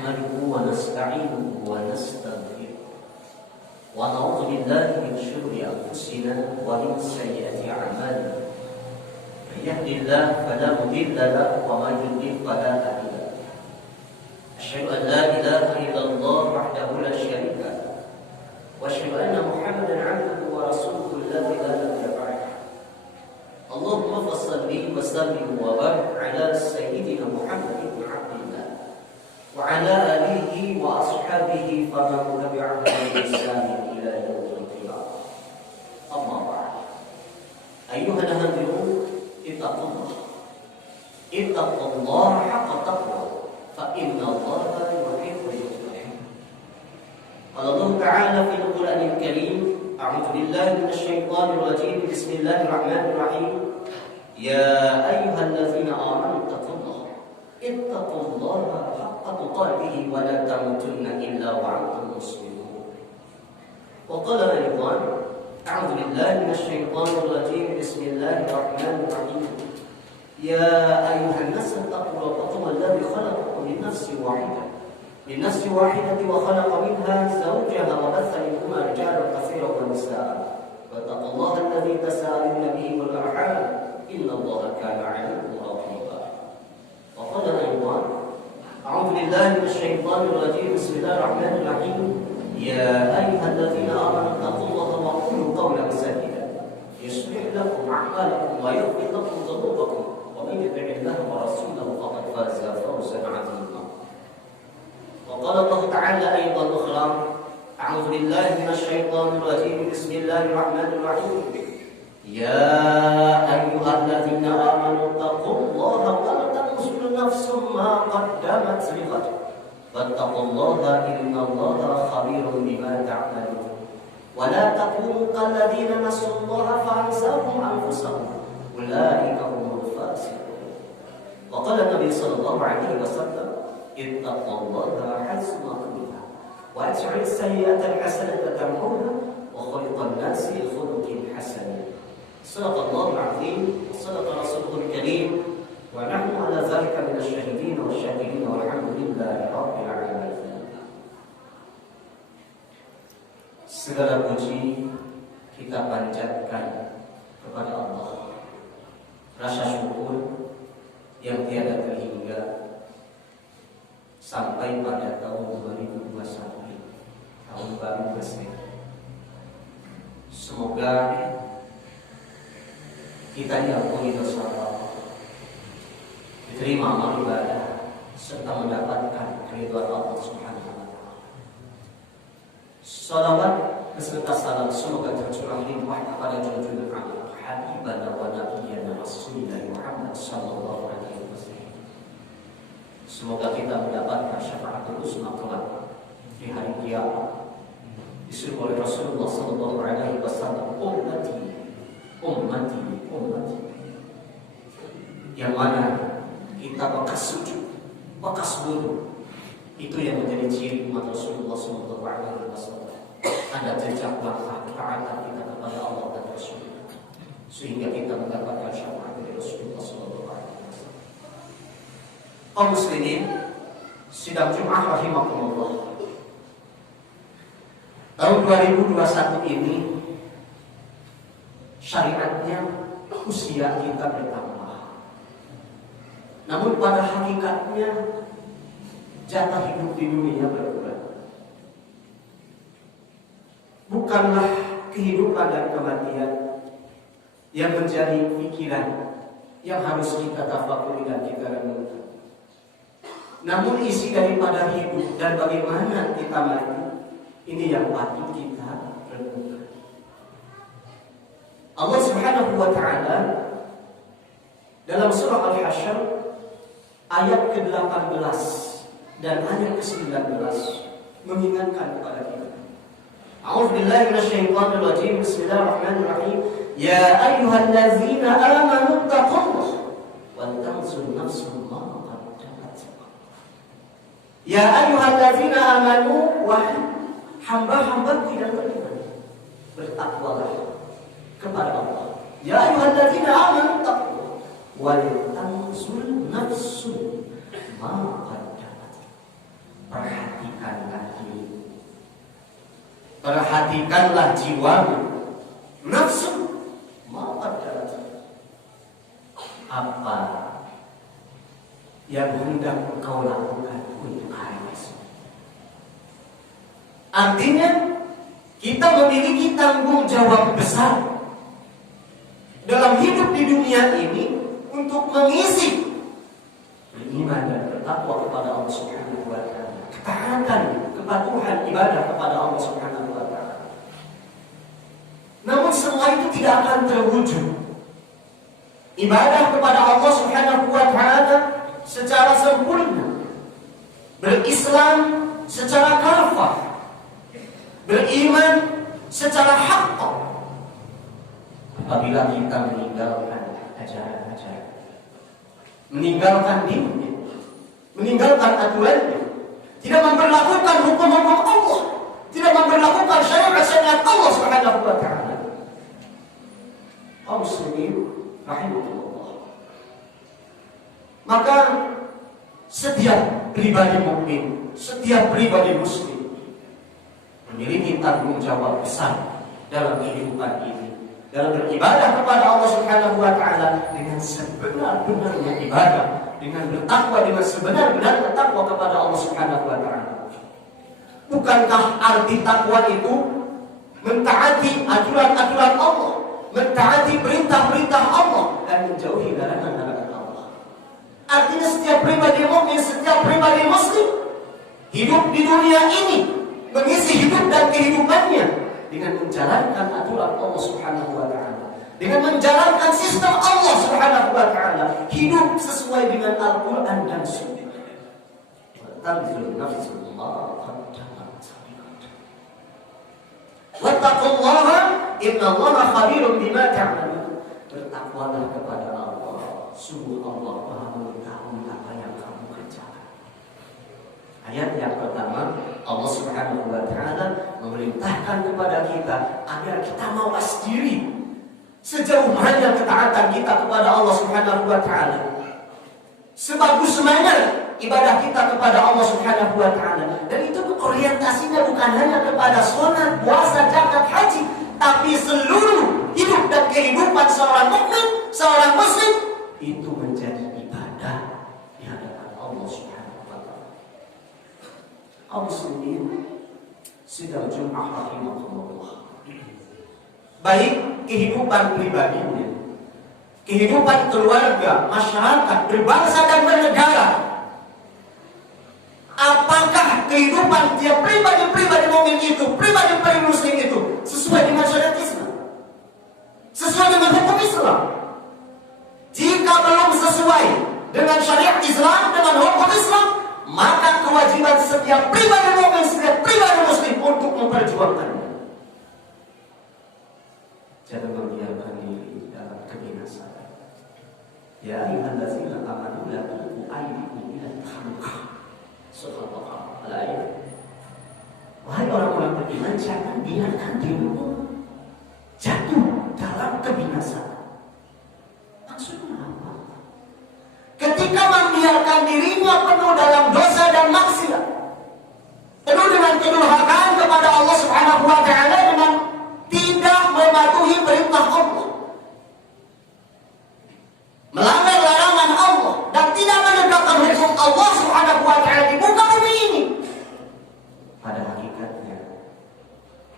نحمده ونستعينه ونستغفره ونعوذ بالله من شرور أنفسنا ومن سيئات أعمالنا من يهد الله فلا مضل له ومن يضلل فلا هادي له أشهد أن لا إله إلا الله وحده لا شريك له وأشهد أن محمدا عبده ورسوله الذي لا نبي بعده اللهم صل وسلم وبارك على سيدنا محمد بن عبد الله وعلى آله وأصحابه فمن تبعهم بإحسان إلى يوم القيامة أما بعد أيها الهادرون اتقوا الله حق تقوى فإن الله يحب المتقين. قال الله تعالى في القرآن الكريم أعوذ بالله من الشيطان الرجيم بسم الله الرحمن الرحيم يا أيها الذين آمنوا اتقوا الله حق تقاته ولا تموتن إلا وأنتم مسلمون. وقال أيضا أعوذ بالله من الشيطان الرجيم بسم الله الرحمن الرحيم يا أيها الناس اتقوا ربكم الذي خلقكم من نفس واحدة وخلق منها زوجها وبث منهما رجالا كثيرا ونساء واتقوا الله الذي تساءلون به والأرحام إن الله كان عليكم رقيبا. وقال أيضا أعوذ بالله من الشيطان الرجيم بسم الله الرحمن الرحيم يا أيها الذين آمنوا اتقوا الله وقولوا قولا سديدا يصلح لكم أعمالكم ويغفر لكم ذنوبكم ومن يطع الله ورسوله فقد فاز فوزا عظيما. وقال الله تعالى أيضا أخرى أعوذ بالله من الشيطان الرجيم بسم الله الرحمن الرحيم يا أيها الذين آمنوا اتقوا الله ولتنظر نفس ما قدمت لغد واتقوا الله إن الله خبير بما تعملون ولا تكونوا كالذين نسوا الله فأنساهم أنفسهم أولئك هم الفاسقون. وقال النبي صلى الله عليه وسلم اتقوا الله حيثما كنتم وأتبعوا السيئة الحسنة تمحوها وخلق الناس بخلق حسن. صدق الله العظيم وصدق رسوله الكريم ونحن على ذلك من الشاهدين والشاكرين والحمد لله رب العالمين. Segala puji kita panjatkan kepada Allah, rasa syukur yang tiada terhingga sampai pada tahun 2021, tahun baru Muslim. Semoga kita diampuni dosa Allah, diterima amal ibadah, serta mendapatkan ridha Allah Subhanahu wa taala. Salawat beserta salam semoga tercurah limpah kepada junjungan Allah habibana wa nabiyyana Rasulullah Muhammad sallallahu alaihi wasallam. Semoga kita mendapatkan syafaatul husna kelak di hari kiamat. Disuruh oleh Rasulullah sallallahu alaihi wasallam, ummati, yang mana kita bekas sujud, bekas wudhu, itu yang menjadi ciri umat Rasulullah sallallahu alaihi wasallam. Ada jejak langkah ketaatan kita kepada Allah dan Rasulullah, sehingga kita mendapatkan syafaat dari Rasulullah sallallahu alaihi wasallam. Kaum muslimin, sidang Jumat rahimakumullah. Tahun 2021 ini syariatnya usia kita bertambah. Namun pada hakikatnya jatah hidup di dunia berkurang. Bukanlah kehidupan dan kematian yang menjadi pikiran yang harus kita tafakuri dan kita renungkan. Namun isi daripada hidup dan bagaimana kita mati, ini yang patut kita renungkan. Allah Subhanahu wa taala dalam surah Al-Hasyr ayat ke-18 dan ayat ke-19 mengingatkan kepada kita. A'udzu billahi minasyaitonir rajim. Bismillahirrahmanirrahim. Ya ayyuhallazina amanu taqullaha wal tanzur nafsum ma qaddamat. Ya ayyuhallazina amanu wa hamba-hambaku yang beriman, bertakwalah kepada Allah. Ya ayyuhallazina amanu taqullaha wal tanzur nafsum ma qaddamat. perhatikanlah jiwamu, nafsu, apa yang hendak engkau lakukan untuk hari esok. Artinya kita memiliki tanggung jawab besar dalam hidup di dunia ini untuk mengisi beriman dan bertakwa kepada Allah Subhanahu wa taala, ketaatan, kepatuhan ibadah kepada Allah Subhanahu wa taala. Namun semua itu tidak akan terwujud. Ibadah kepada Allah Subhanahu wa taala secara sempurna, berislam secara kafah, beriman secara haqq, apabila kita meninggalkan ajaran-ajaran, meninggalkan dinnya, meninggalkan aturannya, tidak memperlakukan hukum-hukum Allah, tidak memperlakukan syariat-syariat Allah Subhanahu wa taala. Kaum muslimin rahimahullah. Maka setiap pribadi mukmin, setiap pribadi muslim memiliki tanggung jawab besar dalam kehidupan ini, dalam beribadah kepada Allah Subhanahu wa taala dengan sebenar-benarnya ibadah, dengan bertakwa dengan sebenar-benarnya takwa kepada Allah Subhanahu wa taala. Bukankah arti takwa itu mentaati aturan-aturan Allah, mentaati perintah-perintah Allah dan menjauhi larangan-larangan Allah? Artinya setiap pribadi mukmin, setiap pribadi muslim hidup di dunia ini, mengisi hidup dan kehidupannya dengan menjalankan aturan Allah Subhanahu wa taala, dengan menjalankan sistem Allah Subhanahu wa taala, hidup sesuai dengan Al-Qur'an dan Sunnah. Tanzil nafsullah qaddamat sabiqat. Wattaqullaha innallaha khabirum bima ta'malun. Bertakwalah kepada Allah, sungguh Allah Maha mengetahui apa yang kamu kerjakan. Ayat yang pertama, Allah Subhanahu wa taala memerintahkan kepada kita agar kita mawas diri sejauh mana ketaatan kita kepada Allah Subhanahu wa taala, sebagus mana ibadah kita kepada Allah Subhanahu wa taala. Dan itu orientasinya bukan hanya kepada sholat, puasa, zakat, haji, tapi seluruh hidup dan kehidupan seorang mukmin, seorang muslim itu menjadi ibadah di hadapan Allah Subhanahu wa taala. Kaum muslimin sidang Jumat rahimahullah. Baik kehidupan pribadinya, kehidupan keluarga, masyarakat, berbangsa dan bernegara. Apakah kehidupan dia pribadi-pribadi mukmin itu, pribadi-pribadi muslim itu sesuai dengan syariat Islam, sesuai dengan hukum Islam? Jika belum sesuai dengan syariat Islam, dengan hukum Islam, maka kewajiban setiap pribadi mukmin, setiap pribadi muslim untuk memperjuangkannya. Jangan membiarkan diri dalam kebinasaan. Ya ayyuhallazina amanu la tulqu aydikum ila al-tahlukah. Subhanallah. Al-ayat. Wahai orang-orang beriman, jangan biarkan dirimu jatuh dalam kebinasaan. Maksudnya apa? Ketika membiarkan dirinya penuh dalam dosa dan maksiat, penuh dengan kedurhakaan kepada Allah Subhanahu wa taala, dengan tidak mematuhi perintah Allah, melanggar larangan Allah, dan tidak menegakkan hukum Allah Subhanahu wa taala di muka bumi ini, pada hakikatnya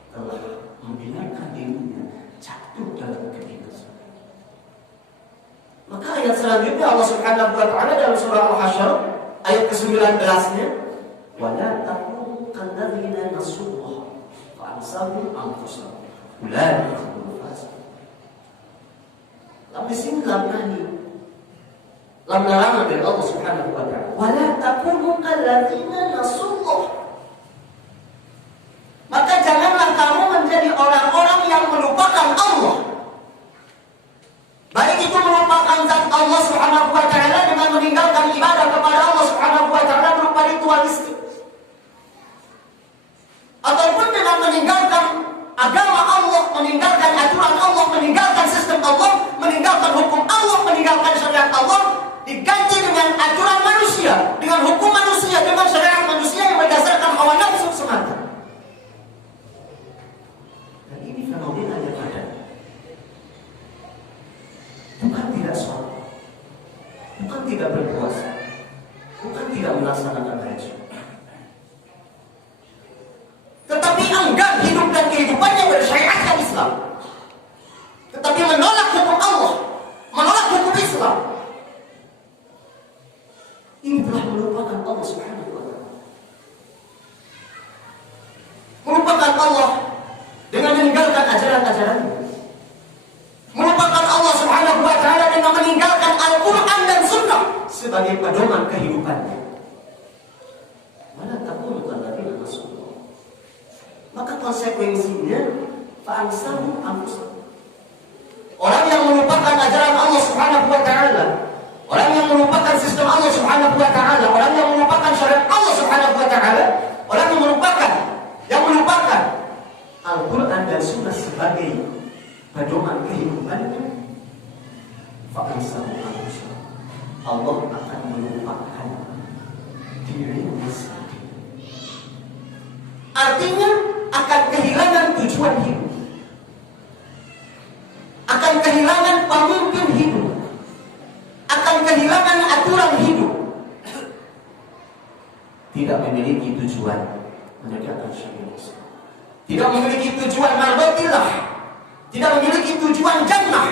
telah membiarkan dirinya jatuh dalam kebinasaan. Maka ayat selanjutnya Allah Subhanahu wa taala dalam surah Al-Hasyr ayat ke-19-nya, wa la takunu kalladzina nasullaha fa ansahum anfusahum ulaika humul fasiqun. Tapi sini lam nahi, lam larangan dari Allah Subhanahu wa taala. Wa la takunu kalladzina nasullah. Maka janganlah kamu menjadi orang-orang yang melupakan Allah. Baik itu melupakan zat Allah Subhanahu wa taala dengan meninggalkan ibadah kepada Allah Subhanahu wa taala berupa ritualistik, ataupun dengan meninggalkan agama Allah, meninggalkan aturan Allah, meninggalkan sistem Allah, meninggalkan hukum Allah, meninggalkan syariat Allah, diganti dengan aturan manusia, dengan hukum manusia, dengan syariat manusia yang berdasarkan hawa nafsu semata. tidak melaksanakan haji. Tetapi enggan hidup dan kehidupannya bersyariatkan Islam. Tetapi menolak hukum Allah, menolak hukum Islam. Ini telah melupakan Allah Subhanahu wa Ta'ala. Melupakan Allah dengan meninggalkan ajaran-ajarannya. Melupakan Allah Subhanahu wa Ta'ala dengan meninggalkan Al-Quran dan Sunnah sebagai pedoman kehidupannya. Mana takunu kalladzina nasullah. Maka konsekuensinya fa'ansahu anfusahum. Orang yang melupakan ajaran Allah Subhanahu wa Ta'ala, orang yang melupakan sistem Allah Subhanahu wa Ta'ala, orang yang melupakan syariat Allah Subhanahu wa Ta'ala, orang yang melupakan Al-Quran dan Sunnah sebagai pedoman kehidupannya, fa'ansahu anfusahum. Allah akan melupakan dirinya sendiri. Artinya akan kehilangan tujuan hidup, akan kehilangan pemimpin hidup, akan kehilangan aturan hidup, tidak memiliki tujuan menegakkan syariat Islam, tidak memiliki tujuan marbatillah, tidak memiliki tujuan jannah,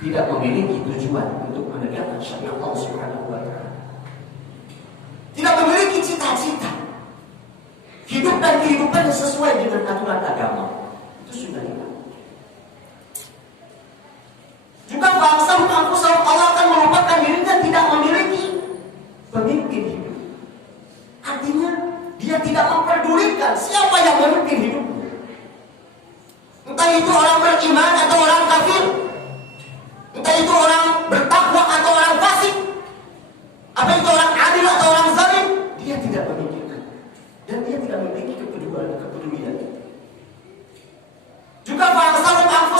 tidak memiliki tujuan untuk menegakkan syariat Allah Subhanahu wa Ta'ala, tidak memiliki cita-cita hidup dan kehidupan sesuai dengan aturan agama. Itu sudah hilang. Juga bangsa mengaku Allah akan melupakan dirinya tidak memiliki pemimpin hidup. Artinya dia tidak memperdulikan siapa yang memimpin hidupnya. Entah itu orang beriman atau orang kafir, entah itu orang bertakwa atau orang fasik, apa itu orang adil atau orang zalim, dia tidak memikirkan dan dia tidak memiliki kepedulian. Juga bangsa mengaku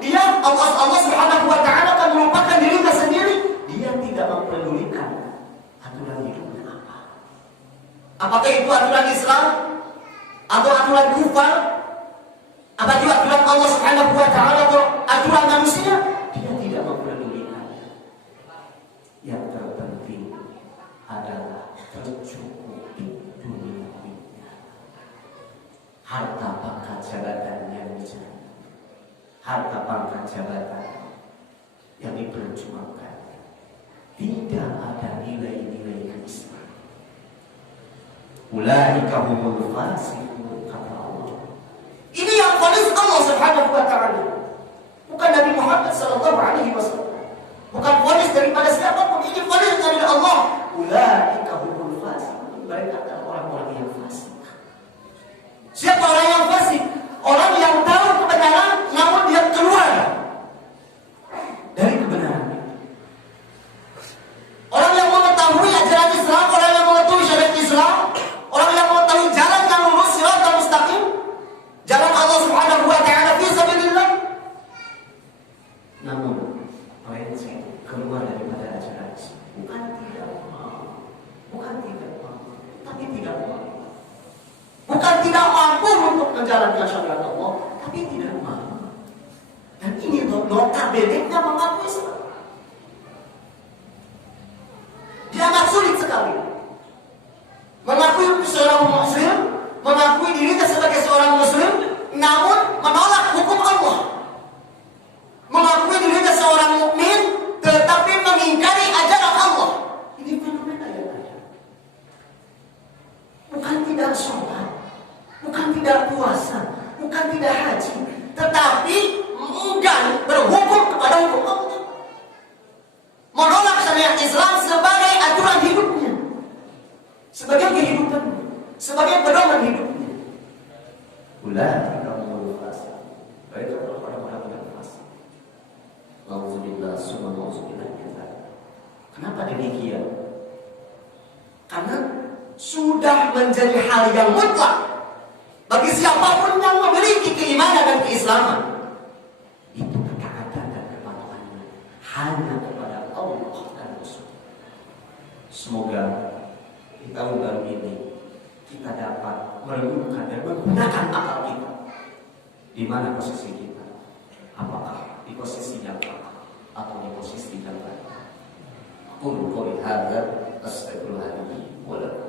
dia Allah Subhanahu wa Ta'ala akan melupakan dirinya sendiri. Dia tidak memperdulikan aturan hidupnya apa. Apakah itu aturan Islam atau aturan kufar, apa itu aturan Allah Subhanahu wa Ta'ala atau aturan manusia, dia tidak memperdulikan. Yang terpenting adalah tercukupi duniawinya, harta pangkat jabatan yang dicari, harta pangkat jabatan yang diperjuangkan, tidak ada nilai-nilai Islam. Ulaika humul fasiqun, kata Allah. Ini yang vonis Allah Subhanahu wa Ta'ala, bukan Nabi Muhammad sallallahu alaihi wasallam, bukan vonis daripada siapapun. Ini vonis dari Allah. Ulaika humul fasiqun, mereka adalah orang-orang yang fasik. Siapa orang yang fasik? Orang yang tahu kebenaran namun dia keluar dari kebenaran. Orang yang mengetahui ajaran Islam, orang yang mengetahui syariat Islam, orang yang mengetahui jalan yang lurus, siratal mustaqim, jalan Allah Subhanahu wa Ta'ala fi sabilillah, namun melenceng keluar daripada ajaran Islam. Bukan tidak mau, tapi tidak mau. Bukan tidak mampu untuk menjalankan syariat Allah, tapi tidak mau. Dan ini notabene-nya mengaku Islam. Dia amat sulit sekali mengakui seorang muslim, mengakui dirinya sebagai seorang muslim, namun menolak hukum Allah. Mengakui dirinya seorang mukmin, tetapi mengingkari ajaran Allah. Ini fenomena yang ada. Bukan tidak sholat, bukan tidak puasa, bukan tidak haji, tetapi enggan berhukum kepada hukum Allah. Menolak syariat Islam sebagai aturan hidupnya, sebagai kehidupannya, sebagai pedoman hidupnya. Ulaika humul fasiqun, mereka adalah orang-orang yang fasik. Nauzubillah summa nauzubillah. Kenapa demikian? Karena sudah menjadi hal yang mutlak bagi siapapun yang memiliki keimanan dan keislaman, itu ketaatan dan kepatuhannya hanya kepada Allah dan Rasul. Semoga di tahun baru ini kita dapat merenungkan dan menggunakan akal kita. Di mana posisi kita? Apakah di posisi yang baik atau di posisi yang baik? Qul qouli hadza Astaghfirullahaladzim wa lakum.